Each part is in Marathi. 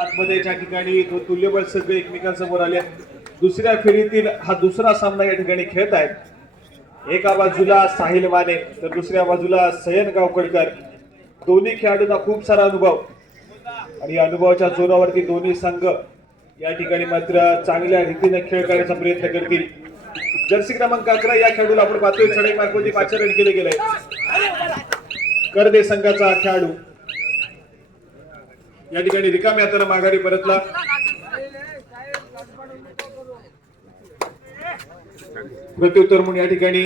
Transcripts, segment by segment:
आतमध्ये ज्या ठिकाणी तुल्यबळ सगळे एकमेकांसमोर आले. दुसऱ्या फेरीतील हा दुसरा सामना या ठिकाणी खेळत आहेत. एका बाजूला साहिल माने तर दुसऱ्या बाजूला सयन गावकडकर. दोन्ही खेळाडूंना खूप सारा अनुभव आणि अनुभवाच्या जोरावरती दोन्ही संघ या ठिकाणी मात्र चांगल्या रीतीने खेळ करण्याचा प्रयत्न करतील. जर्सी क्रमांक 11 या खेळाडूला आपण पाहतोय चढाई मार्गावरती पाचारण केले गेले. करदे संघाचा खेळाडू या ठिकाणी रिकाम्या हाताने माघारी परतला. प्रत्युत्तर म्हणून या ठिकाणी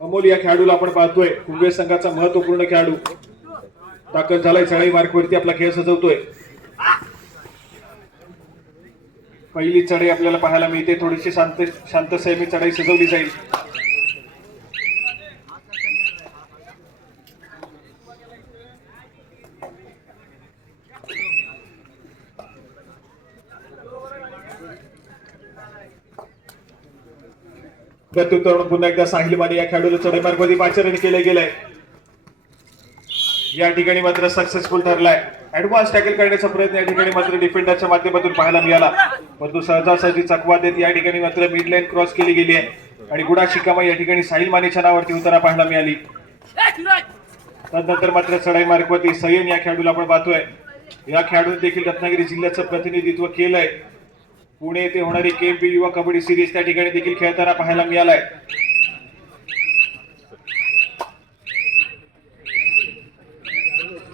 अमोल या खेळाडूला आपण पाहतोय. कुंभे संघाचा महत्वपूर्ण खेळाडू दाखल झालाय. चढाई मार्गावरती आपला खेळ सजवतोय. पहिली चढाई आपल्याला पाहायला मिळते. थोडीशी शांत संयमी चढाई सजवली जाईल. प्रत्युत्तर पुन्हा एकदा साहिल माने या खेळाडूला चढाई मार्गावरती पाचारण केले गेलंय. या ठिकाणी मात्र सक्सेसफुल ठरलाय. ऍडव्हान्स टॅकल करण्याचा प्रयत्न या ठिकाणी मात्र डिफेंडरच्या माध्यमातून पाहायला मिळाला, परंतु सहजासहजी चकवा देत या ठिकाणी मात्र मिड लाईन क्रॉस केली गेली आहे आणि गुडा शिकामा या ठिकाणी साहिल मानेच्या नावावरती उतारा पाहायला मिळाली. त्यानंतर मात्र चढाई मार्गावरती सयन या खेळाडूला आपण पाहतोय. या खेळाडूने देखील रत्नागिरी जिल्ह्याचं प्रतिनिधित्व केलंय. पुणे येथे होणारी KMP युवा कबड्डी सिरीज त्या ठिकाणी देखील खेळताना पाहायला मिळालाय.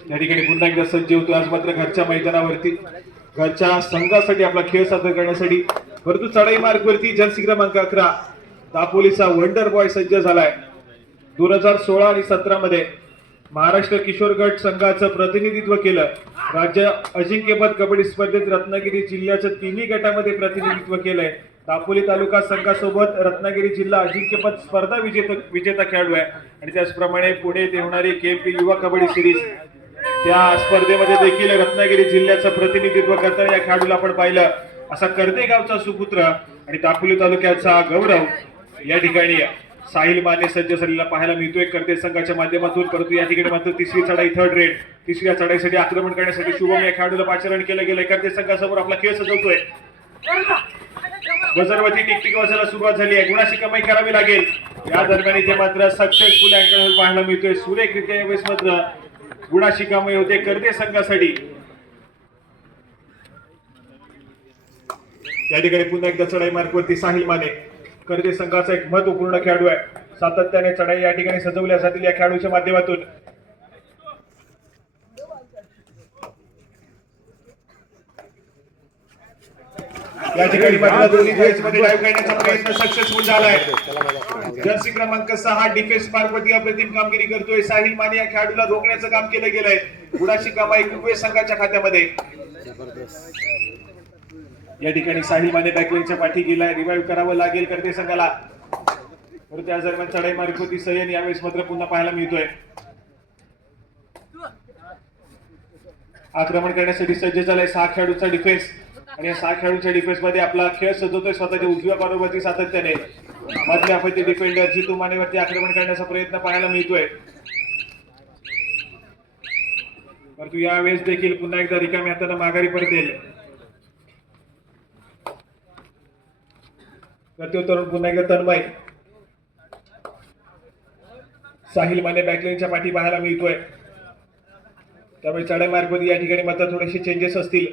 त्या ठिकाणी पुन्हा एकदा सज्ज होतो. आज मात्र घरच्या मैदानावरती घरच्या संघासाठी आपला खेळ सादर करण्यासाठी, परंतु चढाई मार्गावरती जर्सी क्रमांक 11 दापोलीचा वंडर बॉय सज्ज झालाय. 2016 आणि 17 मध्ये महाराष्ट्र किशोर गट संघाचं प्रतिनिधित्व केलं. राज्य अजिंक्यपद कबड्डी स्पर्धेत रत्नागिरी जिल्ह्याचं तिन्ही गटामध्ये प्रतिनिधित्व केलंय. दापोली तालुका संघासोबत रत्नागिरी जिल्हा अजिंक्यपद स्पर्धा विजेता खेळाडू आहे आणि त्याचप्रमाणे पुणे येथे होणारी KMP युवा कबड्डी सिरीज त्या स्पर्धेमध्ये देखील रत्नागिरी जिल्ह्याचं प्रतिनिधित्व करताना या खेळाडूला आपण पाहिलं. असा कर्दे गावचा सुपुत्र आणि दापोली तालुक्याचा गौरव या ठिकाणी साहिल माने सज्ज झालेला पाहायला मिळतोय कर्दे संघाच्या माध्यमातून. परंतु या ठिकाणी मात्र तिसरी चढाई थर्ड रेड तिसऱ्या चढाईसाठी आक्रमण करण्यासाठी शुभम या खेळाडूला पाचारण केलं गेलंय. कर्दे संघासमोर आपला खेळ सजवतोय. बजरवरती टिकटिक वाजायला सुरुवात झाली आहे. गुणाशी कमाई करावी लागेल. या दरम्यान इथे मात्र सक्सेसफुल अँकल पाहायला मिळतोय. सुरेखरित्या यावेळेस मात्र गुणाशी कमाई होते कर्दे संघासाठी. या ठिकाणी पुन्हा एकदा चढाई मार्गावरती साहिल माने कर्दे संघाचा एक महत्वपूर्ण खेळाडू आहे. सातत्याने चढाई या ठिकाणी सजवल्या जातील या खेळाडूच्या माध्यमातून. या ठिकाणी मात्र दोन्ही फेजमध्ये डाइव्ह करण्याचा प्रयत्न सक्सेसफुल झालाय. जर्सी क्रमांक 6 डिफेन्स मार्गावरती अप्रतिम कामगिरी करतोय. साहिल माने या खेळाडूला रोखण्याचं काम केलं गेलंय. गुणाशी कमाई कुंभे संघाच्या खात्यामध्ये. या ठिकाणी साहिल माने बॅकलाईनच्या पाठी गेलाय. रिवाइव्ह करावं लागेल कर्दे संघाला. परंतु त्या दरम्यान चढाई मार्गावरती सयन यावेळेस मात्र पुन्हा पाहायला मिळतोय. आक्रमण करण्यासाठी सज्ज झालाय. 6 खेळाडूंचा डिफेन्स आणि या 6 खेळाडूंच्या डिफेन्स मध्ये आपला खेळ सजवतोय. स्वतःच्या उजव्या बाजूवरती सातत्याने मधल्या फलती डिफेंडर जितू मानेवरती आक्रमण करण्याचा प्रयत्न पाहायला मिळतोय. परंतु यावेळेस देखील पुन्हा एकदा रिकाम्या हाताने माघारी परतेल. प्रत्युत्तर पुन्हा एकदा तन्मय. साहिल माने बॅकलाईनच्या पाठी पाहायला मिळतोय. त्यामुळे चढाई मार्गावरती या ठिकाणी मात्र थोडेसे चेंजेस असतील.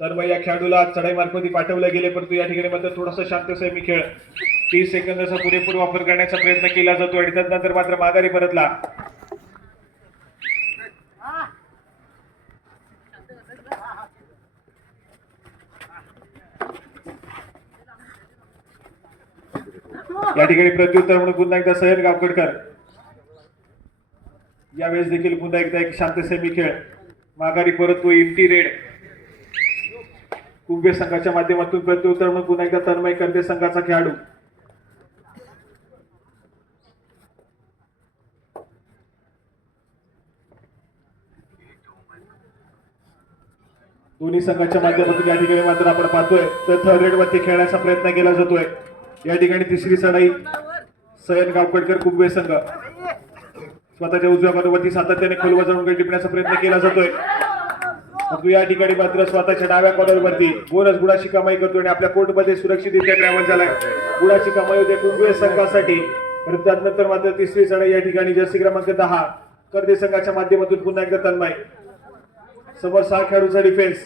तन्मय या खेळाडूला चढाई मार्गावरती पाठवले गेले, परंतु या ठिकाणी मात्र थोडासा शांत संयमी खेळ 30 सेकंदाचा पुरेपूर वापर करण्याचा प्रयत्न केला जातो आणि त्यानंतर मात्र माघारी परतला. या ठिकाणी प्रत्युत्तर म्हणून पुन्हा एकदा सयन गावकडकर. यावेळेस देखील पुन्हा एकदा एक शांत सेमी खेळ माघारी परततो. एम्प्टी रेड कुंभे संघाच्या माध्यमातून प्रत्युत्तर म्हणून पुन्हा एकदा तन्मय कर्दे संघाचा खेळाडू. दोन्ही संघाच्या माध्यमातून या ठिकाणी मात्र आपण पाहतोय तर थर्ड रेड वरती खेळण्याचा प्रयत्न केला जातोय. या ठिकाणी तिसरी चढाई सयन गावकडकर कुंभे संघ स्वतःच्या उजव्या बाजूवरती सातत्याने खोलवर जाऊन टिपण्याचा प्रयत्न केला जातोय. परंतु या ठिकाणी मात्र स्वतःच्या डाव्या कॉर्नरवरती बोनस गुणाची कमाई करतोय आणि आपल्या कोर्टमध्ये सुरक्षितरित्या ट्रॅव्हल झालाय. गुणाची कमाई होते कुंभे संघासाठी. परंतु त्यानंतर मात्र तिसरी चढाई या ठिकाणी जर्सी क्रमांक 10 कर्दे संघाच्या माध्यमातून पुन्हा एकदा तन्मय. समोर 6 खेळाडूंचा डिफेन्स.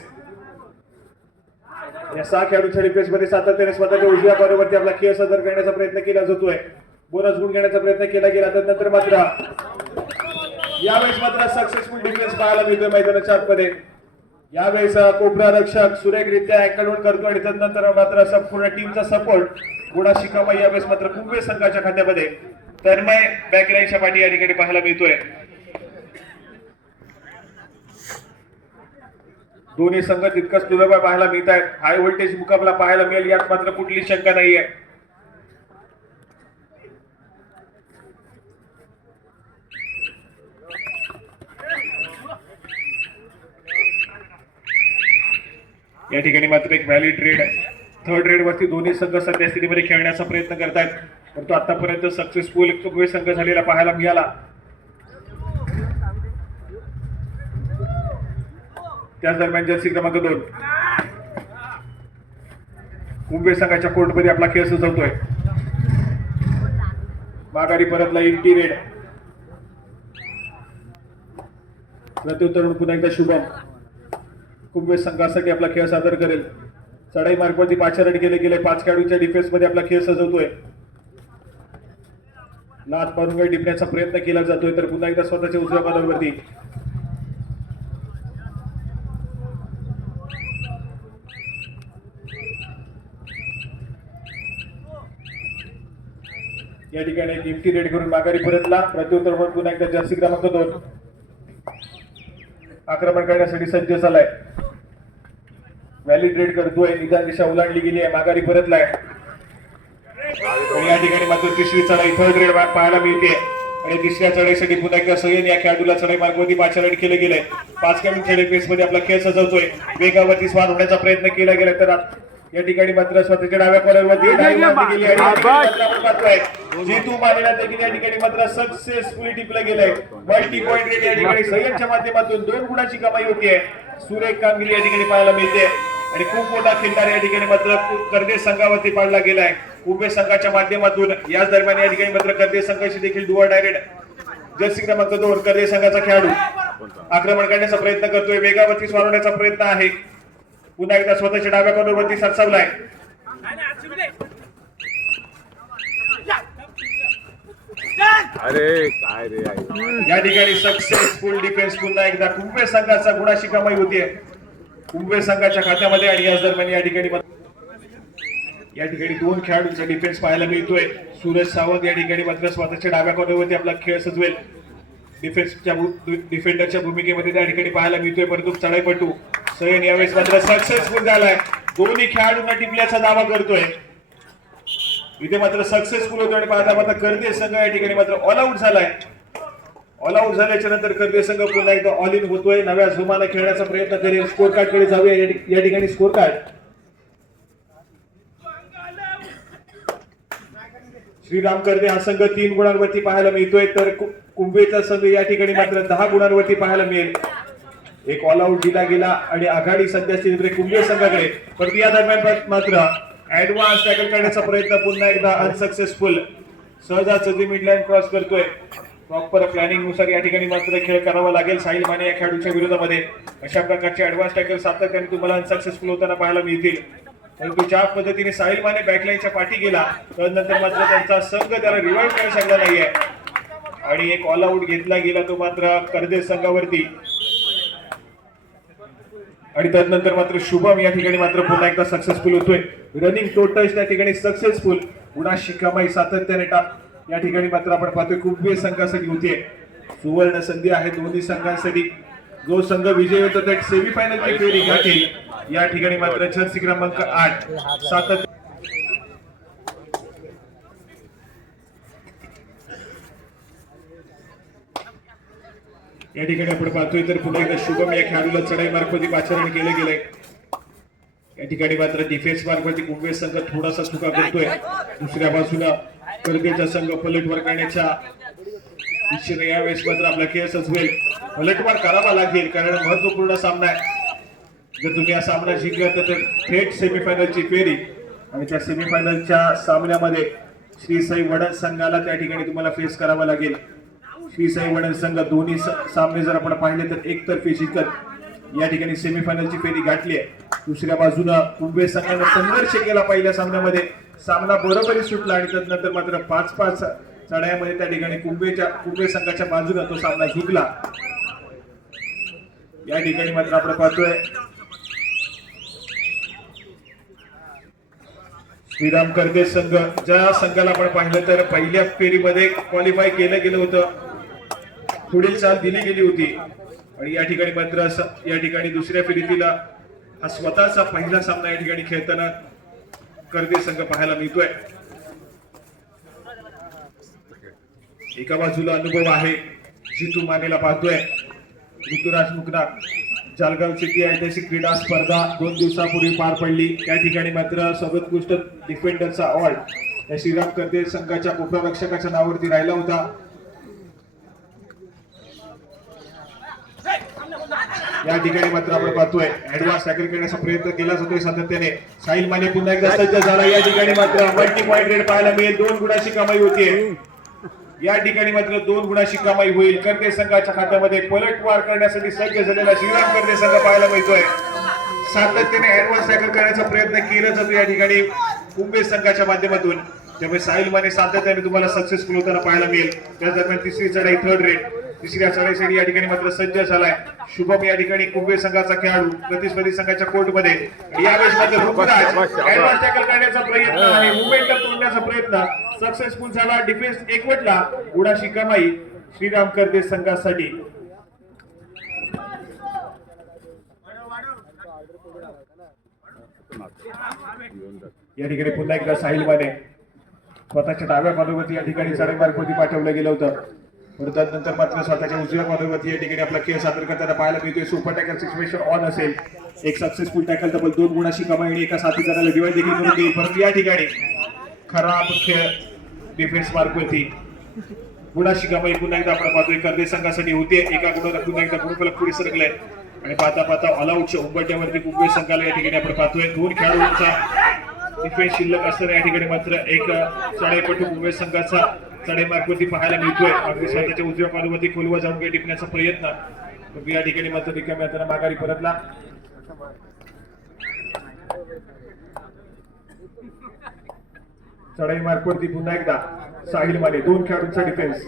या 6 खेळाडूंच्या डिफेन्स मध्ये सातत्याने स्वतःच्या उजव्या कॉर्नरवरती आपला खेळ सादर करण्याचा प्रयत्न केला जातोय. बोनस गुण घेण्याचा प्रयत्न केला गेला. त्यानंतर मात्र यावेळेस मात्र सक्सेसफुल डिफेन्स पाहायला मिळतोय मैदानाच्या आतमध्ये. यावेळेस कोपरा रक्षक सुरेखरित्या अँकलवर करतो आणि त्यानंतर मात्र संपूर्ण टीमचा सपोर्ट गुणाची कमाई यावेळेस मात्र कुंभे संघाच्या खात्यामध्ये. तन्मय बॅकलाईनच्या पाठी या ठिकाणी पाहायला मिळतोय. दोन्ही संघ तितकंच तुलबा पाहायला मिळत आहेत. हाय व्होल्टेज मुकाबला पाहायला मिळेल यात मात्र कुठली शंका नाहीये. या ठिकाणी मात्र एक व्हॅलिड रेड थर्ड रेड वरती दोन्ही संघ सध्या स्थितीमध्ये खेळण्याचा प्रयत्न करतायत. परंतु आतापर्यंत सक्सेसफुल कुंभे संघ झालेला पाहायला मिळाला. त्याच दरम्यान जर्सी क्रमांक 2 कुंभे संघाच्या कोर्टमध्ये आपला खेळ सजवतोय. माघारी परतला इंटी रेड. प्रत्युत्तर पुन्हा एकदा शुभम कुंभे संघासाठी आपला खेळ सादर करेल. चढाई मार्गवरती 5 रन केले गेले. 5 खेळाडूंच्या डिफेन्स मध्ये आपला खेळ सजवतोय. लात मारून टिपण्याचा प्रयत्न केला जातोय. तर पुन्हा एकदा स्वतःच्या उजव्या कॉर्नरवरती या ठिकाणी एक इम्प्टी रेड करून माघारी परतला. प्रत्युत्तर म्हणून पुन्हा एकदा जर्सी क्रमांक 2 आक्रमण करण्यासाठी सज्ज झालाय. व्हॅलिड रेड करतोय. निदान दिशा ओलांडली गेली आहे. माघारी परतलाय. आणि या ठिकाणी मात्र तिसरी चढाई थर्ड रेड पाहायला मिळते. आणि तिसऱ्या चढाईसाठी पुन्हा एकदा सय्यद या खेळाडूला चढाई मार्गवरती 5 रन केले गेले. 5 खेळाडूंच्या पेस मध्ये आपला खेळ सजवतोय. वेगावरती स्वार होण्याचा प्रयत्न केला गेला. तर या ठिकाणी मात्र स्वतःच्या डाव्या कॉर्नरवरती डायव्ह गेली आहे. जेतू मानेला देखील या ठिकाणी मात्र सक्सेसफुली टिपलं गेलंय. मल्टी पॉइंट रेट या ठिकाणी सय्यदच्या माध्यमातून 2 गुणाची कमाई होतीये. सुरेख कामगिरी या ठिकाणी पाहायला मिळते. आणि खूप मोठा खिल्लार या ठिकाणी मात्र कर्दे संघावरती पाडला गेलाय कुंभे संघाच्या माध्यमातून. याच दरम्यान या ठिकाणी मात्र कर्दे संघाशी देखील डुआ डायरेक्ट जर्सी क्रमांक 2 कर्दे संघाचा खेळाडू आक्रमण करण्याचा प्रयत्न करतोय. वेगावरती स्वारवण्याचा प्रयत्न आहे. पुन्हा एकदा स्वतःच्या डाव्या कॉर्नरवरती सरसावलाय. अरे काय रे या ठिकाणी सक्सेसफुल डिफेन्स पुन्हा एकदा कुंभे संघाचा गुणाची कमाई होतीये कुंभे संघाच्या खात्यामध्ये. आणि याच दरम्यान या ठिकाणी 2 खेळाडूंचा डिफेन्स पाहायला मिळतोय. सूरज सावंत या ठिकाणी मात्र स्वतःच्या डाव्या कॉर्नरवरती आपला खेळ सजवेल. डिफेंडरच्या भूमिकेमध्ये त्या ठिकाणी पाहायला मिळतोय. परंतु चढाईपटू सय्यद यावेळेस मात्र सक्सेसफुल झालाय. दोन्ही खेळाडूंना टिपल्याचा दावा करतोय. इथे मात्र सक्सेसफुल होतो. आणि पाहता पाहता कर्दे संघ या ठिकाणी मात्र ऑल आउट झालाय. ऑल आउट झाल्याच्या नंतर कर्दे संघ पुन्हा एकदा ऑल इन होतोय. नव्या झुमाला खेळण्याचा प्रयत्न करेल. स्कोर कार्ड कडे जाऊया. या ठिकाणी स्कोर कार्ड श्रीराम कर्दे हा संघ 3 गुणांवरती पाहायला मिळतोय. तर कुंभेचा संघ या ठिकाणी मात्र 10 गुणांवरती पाहायला मिळेल. एक ऑल आउट दिला गेला आणि आघाडी सध्या स्थितीकडे कुंभे संघाकडे. परंतु या दरम्यान मात्र ऍडव्हान्स टॅकल करण्याचा प्रयत्न पुन्हा एकदा अनसक्सेसफुल. सहजासहजी मिडलाईन क्रॉस करतोय. प्रॉपर प्लॅनिंग नुसार या ठिकाणी मात्र खेळ करावा लागेल साहिल माने या खेळाडूच्या विरोधामध्ये. अशा प्रकारचे ऍडव्हान्स टॅकल सातत्याने तुम्हाला अनसक्सेसफुल होताना पाहायला मिळतील. परंतु ज्या पद्धतीने साहिल माने बॅकलाईनच्या पाठी गेला त्यानंतर मात्र त्यांचा संघ त्याला रिवाइव्ह करू शकला नाहीये. आणि एक ऑल आउट घेतला गेला तो मात्र कर्दे संघावरती. आणि त्यानंतर मात्र शुभम या ठिकाणी मात्र पुन्हा एकदा सक्सेसफुल होतोय. रनिंग टोटल त्या ठिकाणी सक्सेसफुल. गुणाची कमाई सातत्याने या ठिकाणी मात्र आपण पाहतोय कुंभे संघासाठी होतीये. सुवर्ण संधी आहे दोन्ही संघांसाठी. जो संघ विजयी होतो त्या सेमीफायनलची फेरी गाठेल. या ठिकाणी मात्र जर्सी क्रमांक 8 सातत्य या ठिकाणी आपण पाहतोय. तर पुन्हा एकदा शुभम या खेळाडूला चढाई मार्फत पाचारण केले गेले. या ठिकाणी मात्र डिफेन्स मार्फत कुंभे संघ थोडासा चुका करतोय. दुसऱ्या बाजूला कर्देचा संघ पलटवार करण्याच्या इच्छेने यावेळेस मात्र आपला खेळ सजवेल. पलटवार करावा लागेल कारण महत्वपूर्ण सामना आहे. जर तुम्ही हा सामना जिंकला तर थेट सेमीफायनलची फेरी आणि त्या सेमीफायनलच्या सामन्यामध्ये श्री साई वडद संघाला त्या ठिकाणी तुम्हाला फेस करावं लागेल. श्री साई वडद संघ दोन्ही सामने जर आपण पाहिले तर एकतर्फी जिंकत या ठिकाणी सेमीफायनलची फेरी गाठली आहे. दुसऱ्या बाजूला कुंभे संघाने संघर्ष केला पहिल्या सामन्यामध्ये, सामना बरोबरी सुटला आणि त्यानंतर मात्र 5-5 चढाईमध्ये त्या ठिकाणी कुंभे संघाच्या बाजूला तो सामना जिंकला. या ठिकाणी मात्र आपण पाहतोय श्रीराम करदे संघ, ज्या संघाला आपण पाहिलं तर पहिल्या फेरीमध्ये क्वालिफाय केलं गेलं होतं, पुढील चाल दिली गेली होती आणि या ठिकाणी मात्र या ठिकाणी दुसऱ्या फेरीतील हा स्वतःचा पहिला सामना या ठिकाणी खेळताना करदे संघ पाहायला मिळतोय. एका बाजूला अनुभव आहे जितू मानेला पाहतोय, ऋतुराज मुकना. जालगावची ती ऐतिहासिक क्रीडा स्पर्धा 2 दिवसापूर्वी पार पडली. त्या ठिकाणी मात्र सर्वोत्कृष्ट डिफेंडरचा अवॉर्ड या श्रीराम करदे संघाच्या उपरक्षकाच्या नावावरती राहिला होता. या ठिकाणी मात्र आपण पाहतोय ऍडव्हान्स टॅकल करण्याचा प्रयत्न केला जातोय सातत्याने. साहिल माने पुन्हा एकदा सज्ज झाला. या ठिकाणी मात्र मल्टी पॉइंट रेड पाहायला मिळेल. 2 गुणाची कमाई होतीये. या ठिकाणी मात्र 2 गुणाची कमाई होईल. करदे संघाच्या खात्यामध्ये पलटवार करण्यासाठी सज्ज झालेला श्रीराम करदे संघ पाहायला मिळतोय. सातत्याने ऍडव्हान्स टॅकल करण्याचा प्रयत्न केला जातो या ठिकाणी कुंभे संघाच्या माध्यमातून. त्यामुळे साहिल माने सातत्याने तुम्हाला सक्सेसफुल होताना पाहायला मिळेल. त्या दरम्यान तिसरी चढाई थर्ड रेड, तिसऱ्या चढाईसाठी या ठिकाणी मात्र सज्ज झालाय शुभम. या ठिकाणी कुंभे संघाचा खेळाडू प्रतिस्पर्धी संघाच्या कोर्टमध्ये. यावेळेस मात्र ऋतुराज ऍडव्हान्स टॅकल करण्याचा प्रयत्न आणि मुवमेंट तोडण्याचा प्रयत्न सक्सेसफुल झाला. डिफेन्स एकवटला. गुणाची कमाई श्रीराम करदे संघासाठी. या ठिकाणी पुन्हा एकदा साहिल माने स्वतःच्या डाव्या बाजूवरती या ठिकाणी चढाई मार्गावरती पाठवलं गेलं होतं, परंतु त्यानंतर मात्र स्वतःच्या उजव्या बाजूवरती या ठिकाणी आपला खेळ सादर करताना पाहायला मिळतोय. सुपर टॅकल सिच्युएशन ऑन असेल, एक सक्सेसफुल टॅकल तब्बल 2 गुणाची कमाई आणि एका साथीदाराला डिवाइड देखील करून देईल. परंतु या ठिकाणी खराब खेळ डिफेन्स मार्कवरती गुणाची कमाई पुन्हा एकदा आपण पाहतोय करदे संघासाठी होते. एका गुणाला पुन्हा एकदा गुणफलक पुढे सरकलंय आणि पाहता ऑल आउटच्या उंबरठ्यावरती कुंभे संघाला या ठिकाणी आपण पाहतोय 2 खेळाडूंचा डिफेन्स शिल्लक असताना या ठिकाणी मात्र एक चढाईपटू कुंभे संघाचा चढाई मार्गवरती पाहायला मिळतोय. अगदी स्वतःच्या उजव्या बाजूवरती खोलवर जाऊन काही टिपण्याचा प्रयत्न, परंतु या ठिकाणी मात्र रिकाम्या हाताने माघारी परतला. चढाई मार्गवरती पुन्हा एकदा साहिल माने, 2 खेळाडूंचा डिफेन्स.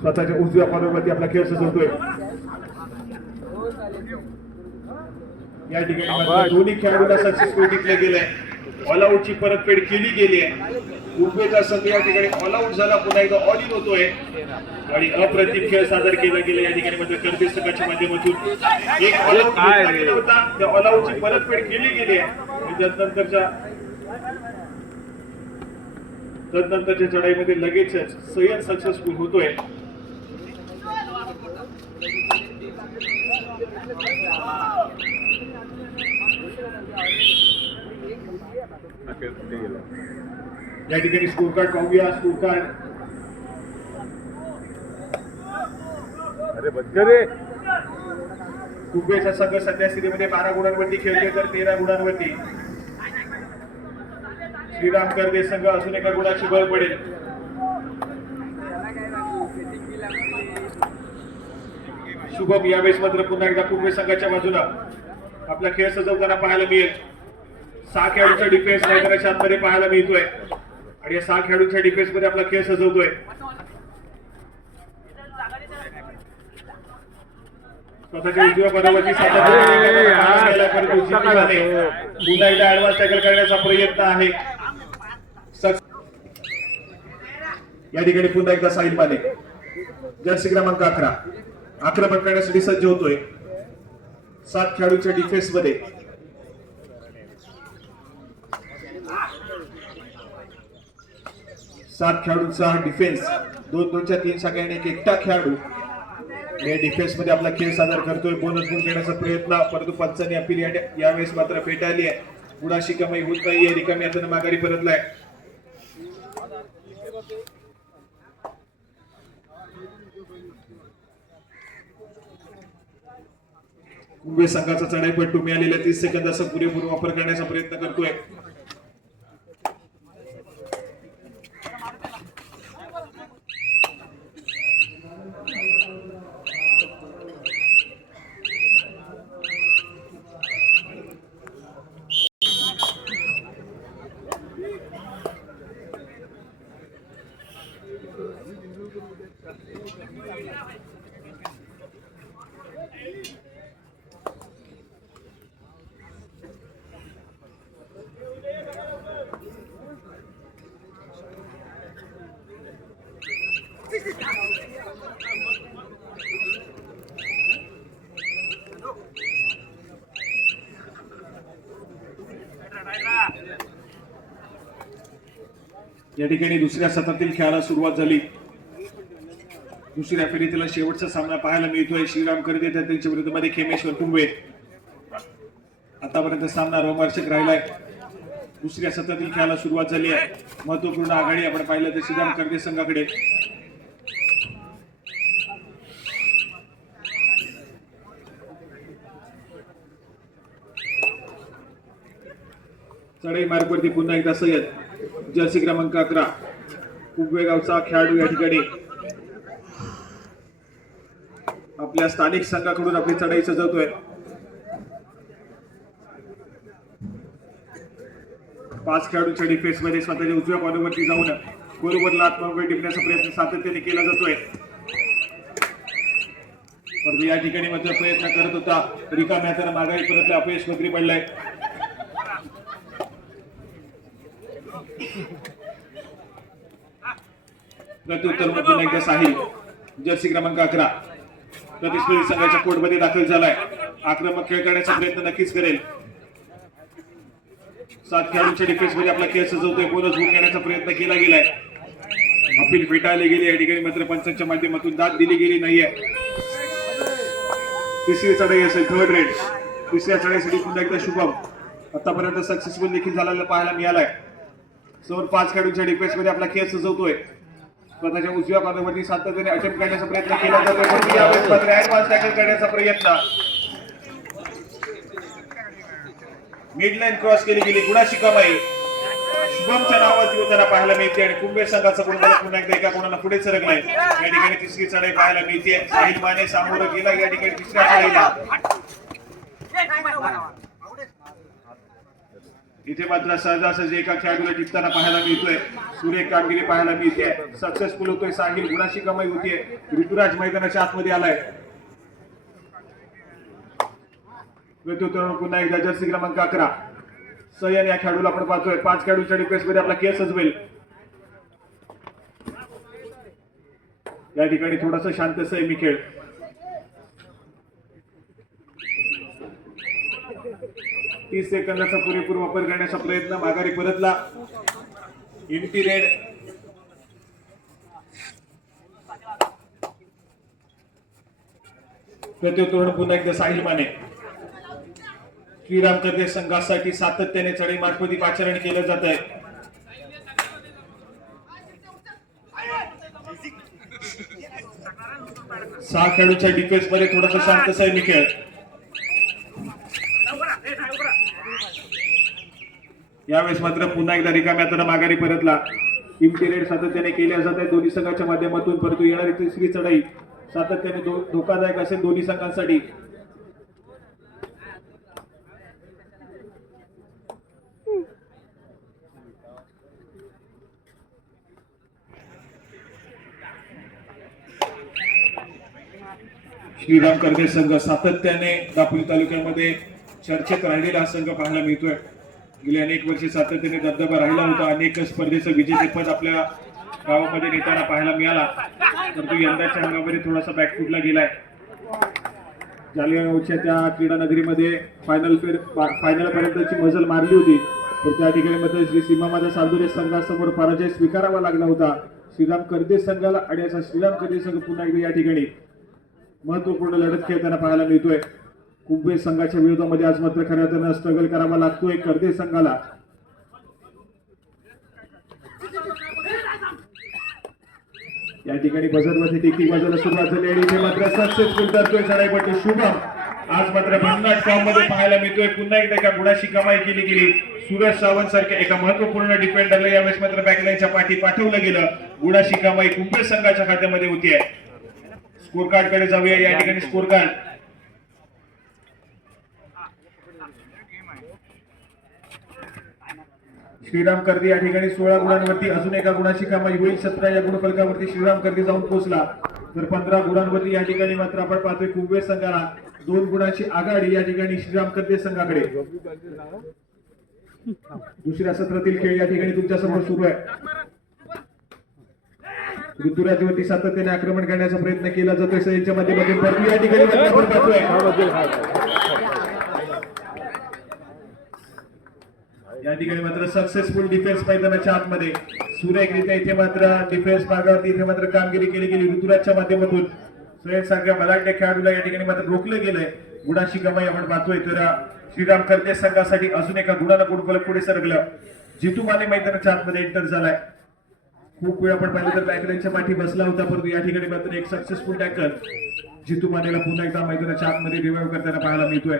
स्वतःच्या उजव्या बाजूवरती आपला खेळ सजवतोय. या ठिकाणी दोन्ही खेळाडूंना सक्सेसफुल टिकले गेले. ऑल आउटची परतफेड केली गेली आहे. कुंभेचा संघ या ठिकाणी ऑल आउट झाला, पुन्हा एकदा ऑल इन होतोय आणि अप्रतिम खेळ सादर केला गेला. या ठिकाणी मात्र करदे संघाच्या माध्यमातून एक ऑल आउट केला होता, त्या ऑल आउटची परतफेड केली गेली आहे आणि त्यानंतरच्या चढाईमध्ये लगेच सय्यद सक्सेसफुल होतोय. या ठिकाणी स्कोर कार्ड पाहूया. स्कोर कार्ड कुंभेचा संघ सध्या स्थितीमध्ये 12 गुणांवरती खेळतोय तर 13 गुणांवरती श्रीराम करदे संघ अजून एका गुणाची बळ पडेल. शुभम यावेळेस मात्र पुन्हा एकदा कुंभे संघाच्या बाजूला आपला खेळ सजवताना पाहायला मिळेल. 6 खेळाडूंचा डिफेन्स मैदानाच्या आतमध्ये पाहायला मिळतोय आणि या 6 खेळाडूंच्या डिफेन्स मध्ये आपला खेळ सजवतोय. स्वतःच्या उजव्या बाजूवरती पुन्हा एकदा ऍडव्हान्स टॅकल करण्याचा प्रयत्न आहे. या ठिकाणी पुन्हा एकदा साहिल माने जर्सी क्रमांक 11 आक्रमण करण्यासाठी सज्ज होतोय. 7 खेळाडूंच्या डिफेन्स मध्ये सात खेळाडूंचा डिफेन्स, 2-2च्या 3 शाखांनी एक एकटा खेळाडू या डिफेन्स मध्ये आपला खेळ सादर करतोय. बोनस गुण घेण्याचा प्रयत्न, परंतु पंचांनी अपील यावेळेस मात्र फेटाळली आहे. गुणाची कमाई होत नाहीये. रिकामी हाताने माघारी परतलाय. कुंभे संघाचा चढाईपट्टू मिळालेल्या 30 सेकंदाचा पुरेपूर वापर करण्याचा प्रयत्न करतोय. या ठिकाणी दुसऱ्या सत्रातील खेळाला सुरुवात झाली. दुसऱ्या फेरीतील शेवटचा सामना पाहायला मिळतोय. श्रीराम कर्दे त्यांच्या विरोधामध्ये खेमेश्वर कुंभे. आतापर्यंत सामना रोमांचक राहिलाय. दुसऱ्या सत्रातील खेळाला सुरुवात झाली आहे. महत्वपूर्ण आघाडी आपण पाहिलं तर श्रीराम कर्दे संघाकडे. चढाई मार्गवरती पुन्हा एकदा सय्यद जर्सी क्रमांक 11 कुंभे गावचा खेळाडू या ठिकाणी आपल्या स्थानिक संघाकडून आपली चढाई सजवतोय. 5 खेळाडूंच्या डिफेन्स मध्ये स्वतःच्या उजव्या कॉर्नरवरती जाऊन बरोबर आतमध्ये टिपण्याचा प्रयत्न सातत्याने केला जातोय. परंतु या ठिकाणी मात्र प्रयत्न करत होता रिकाम्या हाताने माघारी परतला. अपयश पत्री पडलाय. प्रत्युत्तर पुन्हा एकदा साहिल जर्सी क्रमांक 11 प्रतिस्पर्धी संघाच्या कोर्टमध्ये दाखल झालाय. आक्रमक खेळ करण्याचा प्रयत्न नक्कीच करेल. 7 खेळाडूंच्या डिफेन्स मध्ये आपला खेळ सजवतोय. बोनस गुण घेण्याचा प्रयत्न केला गेलाय. अपील फेटाळली गेली. या ठिकाणी मात्र पंचांच्या माध्यमातून दाद दिली गेली नाहीये. तिसरी चढाई असेल थर्ड रेड. तिसऱ्या चढाईसाठी पुन्हा एकदा शुभम आतापर्यंत सक्सेसफुल देखील झालेला पाहायला मिळालाय. समोर 5 खेळाडूंच्या डिफेन्स मध्ये आपला खेळ सजवतोय. स्वतःच्या उजव्या कॉर्नरवरती सातत्याने अटेम्प्ट करण्याचा प्रयत्न केला जातोय. पण यावेळेस मात्र ऍडव्हान्स टॅकल करण्याचा प्रयत्न. मिडलाईन क्रॉस केली गेली. गुणाची कमाई शुभमच्या नावाची होताना पाहायला मिळते आणि कुंभे संघाचा पुन्हा एकदा एका कोणाला पुढे सरकलाय. या ठिकाणी तिसरी चढाई पाहायला मिळते. साहिल माने सामोरं गेला या ठिकाणी तिसऱ्या चढाईला. इथे मात्र सहजासहजी एका खेळाडूला टिपताना पाहायला मिळतोय. सुरेख कामगिरी पाहायला मिळते. सक्सेसफुल होतोय साहिल. गुणाची कमाई होतीये. ऋतुराज मैदानाच्या आतमध्ये आलाय. पुन्हा एकदा जर्सी क्रमांक 11 सय्यद या खेळाडूला आपण पाहतोय. 5 खेळाडूंच्या डिफेन्स मध्ये आपला खेळ सजवेल. या ठिकाणी थोडासा शांत संयमी खेळ. तीस सेकंदाचा पुरेपूर वापर करण्याचा प्रयत्न. माघारी परतला. Empty red. प्रत्युत्तर पुन्हा एकदा साहिल माने. श्रीराम कर्दे संघासाठी सातत्याने चढाई मार्फत पाचारण केलं जात आहे. सहा खेळाडूंच्या डिफेन्स मध्ये थोडासा शांत संयमी खेळ. यावेळेस मात्र पुन्हा एकदा रिकाम्या हाताने माघारी परतला. इम्पिरियड सातत्याने केल्या जात आहे दोन्ही संघाच्या माध्यमातून. परंतु येणारी तिसरी चढाई सातत्याने धोकादायक असेल दोन्ही संघांसाठी. श्रीराम कर्दे संघ सातत्याने दापोली तालुक्यामध्ये चर्चेत राहिलेला हा संघ पाहायला मिळतोय. गेली अनेक वर्षे सातत्याने दबदबा राहिला होता. अनेक स्पर्धेचं विजेतेपद आपल्या गावामध्ये नेताना पाहायला मिळाला. परंतु यंदाच्या हंगामामध्ये थोडासा बॅकफुटला गेलाय. जालियानवाच्या त्या क्रीडा नगरीमध्ये फायनल पर्यंतची मजल मारली होती. तर त्या ठिकाणी मात्र श्री सीमामाता सालदुरे संघासमोर पराजय स्वीकारावा लागला होता श्रीराम कर्दे संघाला. आणि असा श्रीराम कर्दे संघ पुन्हा एकदा या ठिकाणी महत्वपूर्ण लढत खेळताना पाहायला मिळतोय. कुंभे संघाच्या विरोधामध्ये आज मात्र खऱ्या अर्थानं स्ट्रगल करावा लागतोय कर्दे संघाला. या ठिकाणी बझरमध्ये देखील बाजूला सुरुवात झाली आणि इथे मात्र सक्सेसफुल करतोय चढाईपट्टी शुभम. आज मात्र भन्नाट फॉर्म मध्ये पाहायला मिळतोय. पुन्हा एकदा एका गुणाची कमाई केली गेली. सूरज सावंत सारख्या एका महत्वपूर्ण डिफेंडरला यावेळेस मात्र बॅकलाईनच्या पाठी पाठवलं गेलं. गुणाची कमाई कुंभे संघाच्या खात्यामध्ये होतीये. स्कोर कार्ड कडे जाऊया. या ठिकाणी स्कोर कार्ड श्रीराम कर्दी या ठिकाणी 16 गुणांवरती अजून एका गुणाची कमाई होईल. 17 या गुणफलकावरती श्रीराम कर्दी जाऊन पोहोचला. तर 15 गुणांवरती या ठिकाणी मात्र आपण पाहतोय कुंभे संघाला 2 गुणाची आघाडी या ठिकाणी श्रीराम कर्दी संघाकडे. दुसऱ्या सत्रातील खेळ या ठिकाणी तुमच्या समोर सुरू आहे. ऋतुराजवरती सातत्याने आक्रमण करण्याचा प्रयत्न केला जातोय. सय्यदच्या माध्यमातून परंतु या ठिकाणी आपण पाहतोय या ठिकाणी मात्र सक्सेसफुल डिफेन्स मैदानाच्या आतमध्ये सुरेखरित्या इथे मात्र डिफेन्स भागावरती इथे मात्र कामगिरी केली गेली. ऋतुराजच्या माध्यमातून सय्यद सारख्या मलाटच्या खेळाडूला या ठिकाणी मात्र रोखलं गेलंय. गुणाची कमाई आपण पाहतोय. तर श्रीराम कर्ते संघासाठी अजून एका गुणाला गुणफलक पुढे सरकलं. जितू माने मैदानाच्या आतमध्ये एंटर झालाय. खूप वेळ आपण पाहिलं तर बॅकलाईनच्या पाठी बसला होता, परंतु या ठिकाणी मात्र एक सक्सेसफुल टॅकल जितू मानेला पुन्हा एकदा मैदानाच्या आतमध्ये रिवाइव्ह करताना पाहायला मिळतोय.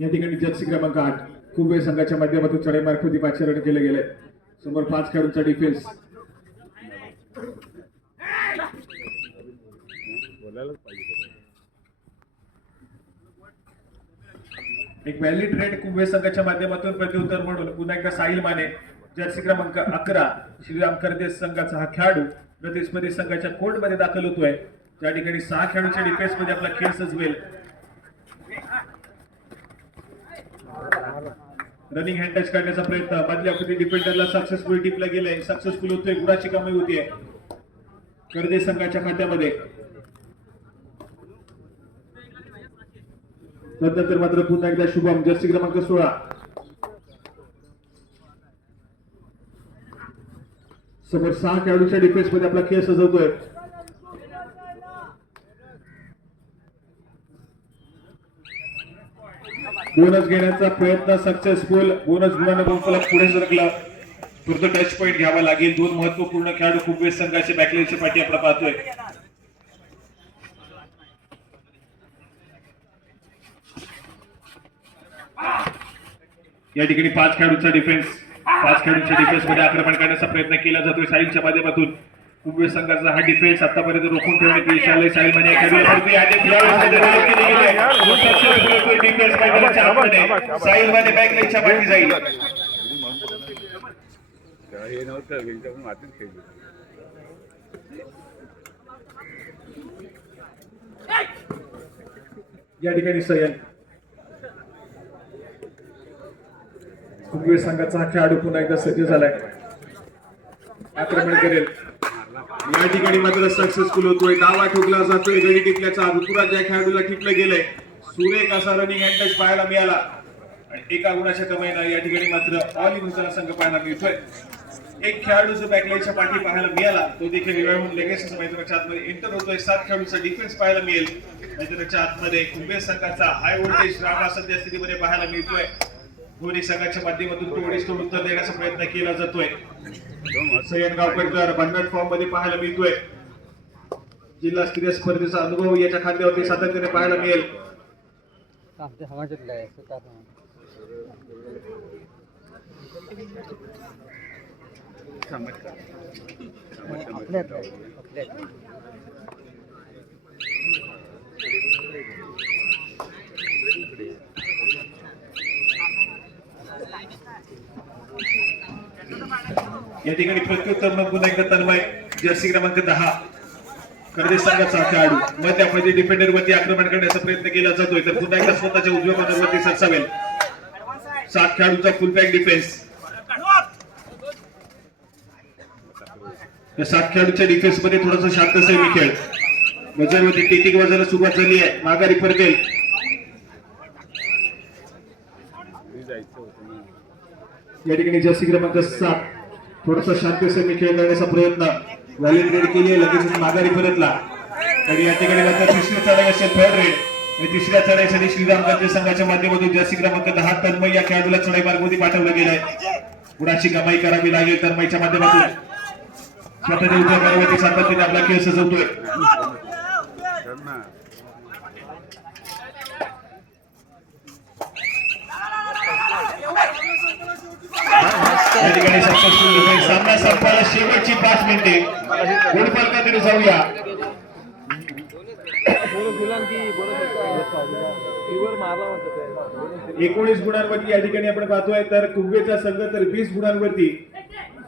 या ठिकाणी जर्सी क्रमांक 8 कुंभे संघाच्या माध्यमातून चढाई मार्फत पाचारण केलं गेलंय. समोर 5 खेळाडूंचा डिफेन्स. एक व्हॅलिड रेड कुंभे संघाच्या माध्यमातून प्रत्युत्तर म्हणून पुन्हा एकदा साहिल माने जर्सी क्रमांक 11 श्रीराम कर्ते संघाचा हा खेळाडू प्रतिस्पर्धी संघाच्या कोर्टमध्ये दाखल होतोय. त्या ठिकाणी 6 खेळाडूंच्या डिफेन्स मध्ये आपला खेळ सजवेल. रनिंग हँड टच करण्याचा प्रयत्न मधल्या फुटी डिफेंडरला सक्सेसफुल टिपला गेलाय. सक्सेसफुल होतोय. गुणाची कमाई होतीये कर्दे संघाच्या खात्यामध्ये. नंतर मात्र पुन्हा एकदा शुभम जर्सी क्रमांक 16 समोर 6 खेळाडूच्या डिफेन्स मध्ये आपला खेळ सजवतोय. बोनस घेण्याचा प्रयत्न सक्सेसफुल. बोनस गुणाने गुणफलक पुढे सरकला. पुढचं टच पॉइंट घ्यावा लागेल. 2 महत्वपूर्ण खेळाडू कुंभे संघाचे बॅकलाईनच्या पाठी आपण पाहतोय. या ठिकाणी 5 खेळाडूंचा डिफेन्स. 5 खेळाडूंच्या डिफेन्स मध्ये आक्रमण करण्याचा प्रयत्न केला जातोय साहिलच्या माध्यमातून. कुंभे संघाचा हा डिफेन्स आतापर्यंत रोखून ठेवण्यात यश आलंय. साहिल माने साहिल माने बॅकलाईनच्या पाठी जाईल. या ठिकाणी सय्यद कुंभे संघाचा हा खेळाडू पुन्हा एकदा सज्ज झालाय. आक्रमण करेल. या ठिकाणी मात्र सक्सेसफुल होतोय. डावा ठोकला जातोय. गडी टिकल्याचा ऋतुराज या खेळाडूला टिकलं गेलंय. सुरेख असा रनिंग हँड टच पाहायला मिळाला आणि एका गुणाच्या कमाईला या ठिकाणी मात्र ऑल इंग्लंडचा संघ पाहायला मिळतोय. एक खेळाडू जो बॅकलाईनच्या पाठी पाहायला मिळाला तो देखील रिवाइव्ह होऊन लगेच मैदानाच्या आतमध्ये एंटर होतोय. 7 खेळाडूचा डिफेन्स पाहायला मिळेल. मैदानाच्या आतमध्ये कुंभे संघाचा हाय व्होल्टेज रागा सध्या स्थितीमध्ये पाहायला मिळतोय. दोन्ही संघाच्या माध्यमातून तोडीस उत्तर देण्याचा प्रयत्न केला जातोय. सय्यद गावकर भन्नाट फॉर्म मध्ये पाहायला मिळतोय. जिल्हास्तरीय स्पर्धेचा अनुभव याच्या खात्यावरती सातत्याने पाहायला मिळेल. या ठिकाणी प्रत्युत्तर मग पुन्हा एकदा तन्मय जर्सी क्रमांक 10 कर्दे संघाचा खेळाडू मध्यामध्ये डिफेंडर वरती आक्रमण करण्याचा प्रयत्न केला जातोय. तर पुन्हा एकदा स्वतःच्या उजव्या बाजूवरती सरसावेल. 7 खेळाडूंचा फुल बॅक डिफेन्स. या 7 खेळाडूच्या डिफेन्स मध्ये थोडासा शांत सैमी खेळ. वजनवरती टेकिंग वाजायला सुरुवात झाली आहे. माघारी परतेल. या ठिकाणी जर्सी क्रमांक 7 थोडासा शांत सैमी खेळ करण्याचा प्रयत्न. व्हॅलिड रेड केली आहे. लगेच माघारी परतला. आणि या ठिकाणी मात्र तिसरी चढाई असेल थर्ड रेड. तिसऱ्या चढाईसाठी श्रीराम गांधी संघाच्या माध्यमातून जर्सी क्रमांक 10 तन्मय या खेळाडूला चढाई मार्गामध्ये पाठवलं गेलंय. गुणाची कमाई करावी लागेल तन्मयच्या माध्यमातून. स्वतःच्या उजव्या पायावरती सातत्याने आपला खेळ सजवतोय. या ठिकाणी सक्सेसफुल सामना संपायला शेवटची 5 मिनिटे. गुणफलकाकडे जाऊया. 19 गुणांवरती या ठिकाणी आपण पाहतोय तर कुंभेचा संघ तर 20 गुणांवरती.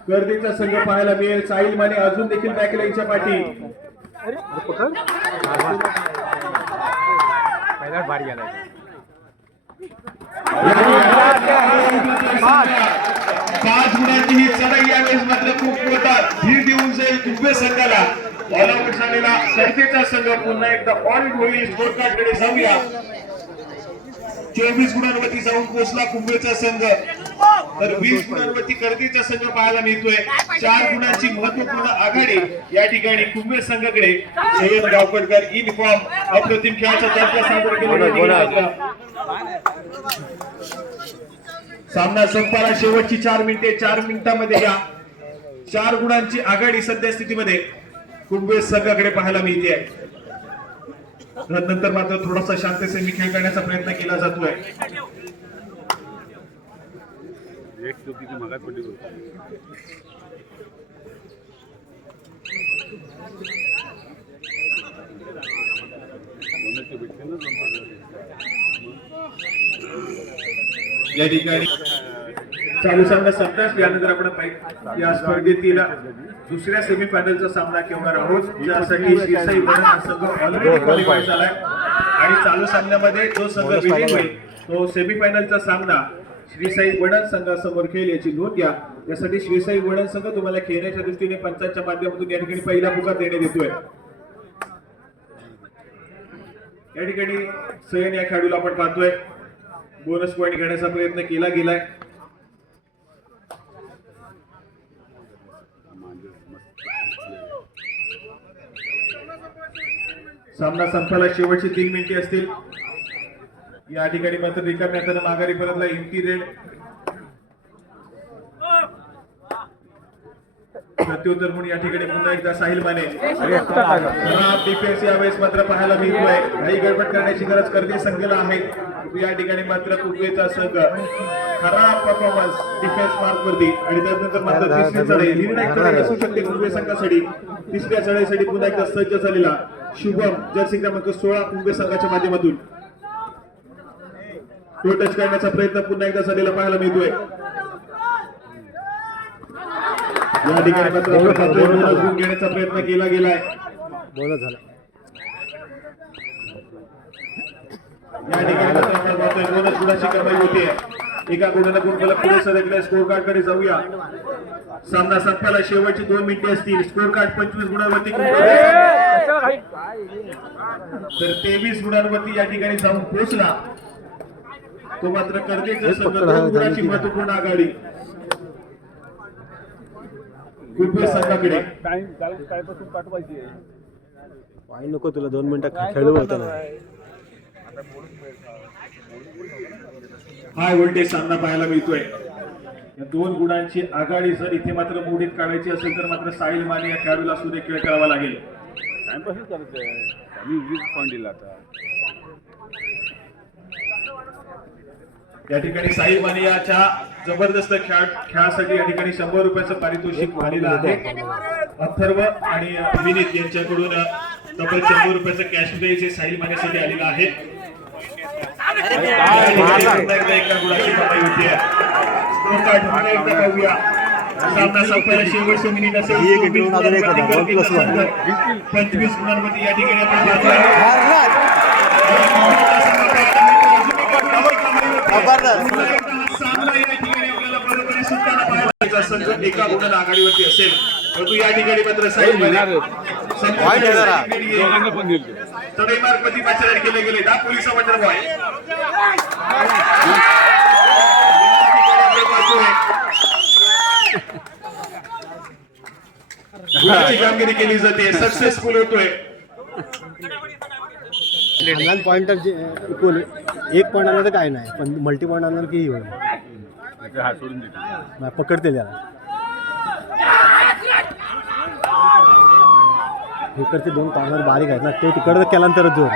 कर्दीचा संघ पाहायला मिळेल. साहिल माने अजून देखील बॅकलाईनच्या पाठी. पहिला भारी गेला. 5 गुणांची ही चढाई यावेळेस मात्र खूप मोठा धीर देऊन जाईल कुंभे संघाला. ऑल आउट झालेला सर्जेचा संघ पुन्हा एकदा ऑल होईल. स्कोर कार्ड कडे जाऊया. 24 गुणांवरती जाऊन पोहोचला कुंभेचा संघ तर 20 गुणांवरती कर्दीचा संघ पाहायला मिळतोय. 4 गुणांची महत्वपूर्ण आघाडी या ठिकाणी कुंभे संघाकडे. सय्यद गावकरकर युनिफॉर्म अप्रतिम खेळाचा दर्जा सादर केलेला. सामना संपायला शेवटची 4 मिनिटे. 4 मिनिटांमध्ये या 4 गुणांची आघाडी सध्या स्थितीमध्ये कुंभे संघाकडे पाहायला मिळते. नंतर मात्र थोडासा शांततेने खेळ करण्याचा प्रयत्न केला जातोय. या ठिकाणी चालू सामना संपताच यानंतर आपण या स्पर्धेतील दुसऱ्या सेमीफायनलचा सामना खेळणार आहोत. ज्यासाठी श्रीसाई वडण संघ ऑलरेडी क्वालिफाय झालाय आणि चालू सामन्यामध्ये जो संघ विजयी होईल तो सेमीफायनलचा सामना श्रीसाई वडण संघासमोर खेळ याची नोंद घ्या. त्यासाठी श्रीसाई वडण संघ तुम्हाला खेळण्याच्या दृष्टीने पंचांच्या माध्यमातून या ठिकाणी पहिला पुकार देण्यात येतोय. या ठिकाणी सयन या खेळाडूला आपण पाहतोय बोनस पॉइंट घेण्याचा प्रयत्न केला गेलाय. सामना संपायला शेवटची 3 मिनिटे असतील. या ठिकाणी मात्र रिकाम्या हाताने माघारी परतला इंटिरेड. प्रत्युत्तर म्हणून या ठिकाणी पुन्हा एकदा साहिल माने. खराब डिफेन्स यावेळेस मात्र पाहायला मिळतोय. काही गडबड करण्याची गरज कर्दी संघाला आहे. या ठिकाणी मात्र कुंभेचा संघ खराब परफॉर्मन्स डिफेन्स मार्क वरती आणि त्यानंतर मात्र तिसरी चढाई निर्णायक चढाई असू शकते कुंभे संघासाठी. तिसऱ्या चढाईसाठी पुन्हा एकदा सज्ज झालेला शुभम जर्सी क्रमांक 16 कुंभे संघाच्या माध्यमातून तो टच करण्याचा प्रयत्न पुन्हा एकदा झालेला पाहायला मिळतोय. या ठिकाणी मात्र बोनस घेण्याचा प्रयत्न केला गेलाय. बोनस झाला. या ठिकाणी मात्र आपण पाहतोय बोनस गुणाची कमाई होते. एका गुणाला गुणफलक पुढे सरकले. स्कोर कार्ड कडे जाऊया. सामना संपायला शेवटची 2 मिनिटे असतील. स्कोर कार्ड 25 गुणांवरती तर 23 गुणांवरती या ठिकाणी जाऊन पोहोचला तो मात्र कर्दीचा संघ 2 गुणाची महत्वपूर्ण आघाडी कुंभे संघाकडे. नको तुला 2 मिनिटं खेळू होतं ना. हाय व्होल्टेज सामना पाहायला मिळतोय. या 2 गुणांची आघाडी जर इथे मात्र मोडीत काढायची असेल तर मात्र साहिल माने या खेळाडूला सुद्धा खेळ करावा लागेल. या ठिकाणी साहिल माने याच्या जबरदस्त खेळासाठी या ठिकाणी 100 रुपयाचं पारितोषिक आलेलं आहे. अथर्व आणि विनीत यांच्याकडून तब्बल 100 रुपयाचं कॅश प्राइज हे साहिल मानेसाठी आलेलं आहे. एका गुणाची कमाई होती. सामना संपायला शेवटचे मिनिट असेल. 25 गुणांवरती या ठिकाणी सामना या ठिकाणी आपल्याला बरोबरी सुटताना पाहायला संघ एका गुणाला आघाडीवरती असेल. परंतु या ठिकाणी मात्र साहिल चढाई मार्गवरती पाचारण केले गेले. दहा पोलीस वंडर बॉय गुणाची कामगिरी केली जाते. सक्सेसफुल होतोय. लहान पॉईंट इक्वल एक पॉईंट आला तर काय नाही पण मल्टी पॉईंट आला की होईल नाही पकडते त्याला इकडचे दोन कॉर्नर बारीक आहेत ना ते तिकडं केल्यानंतरच जोर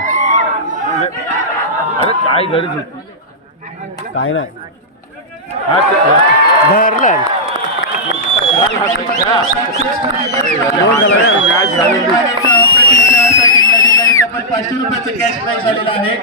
अरे काय गरज होती काय नाही प्रतिसादासाठी या ठिकाणी 500 रुपयाचं कॅश प्राइज झालेलं आहे.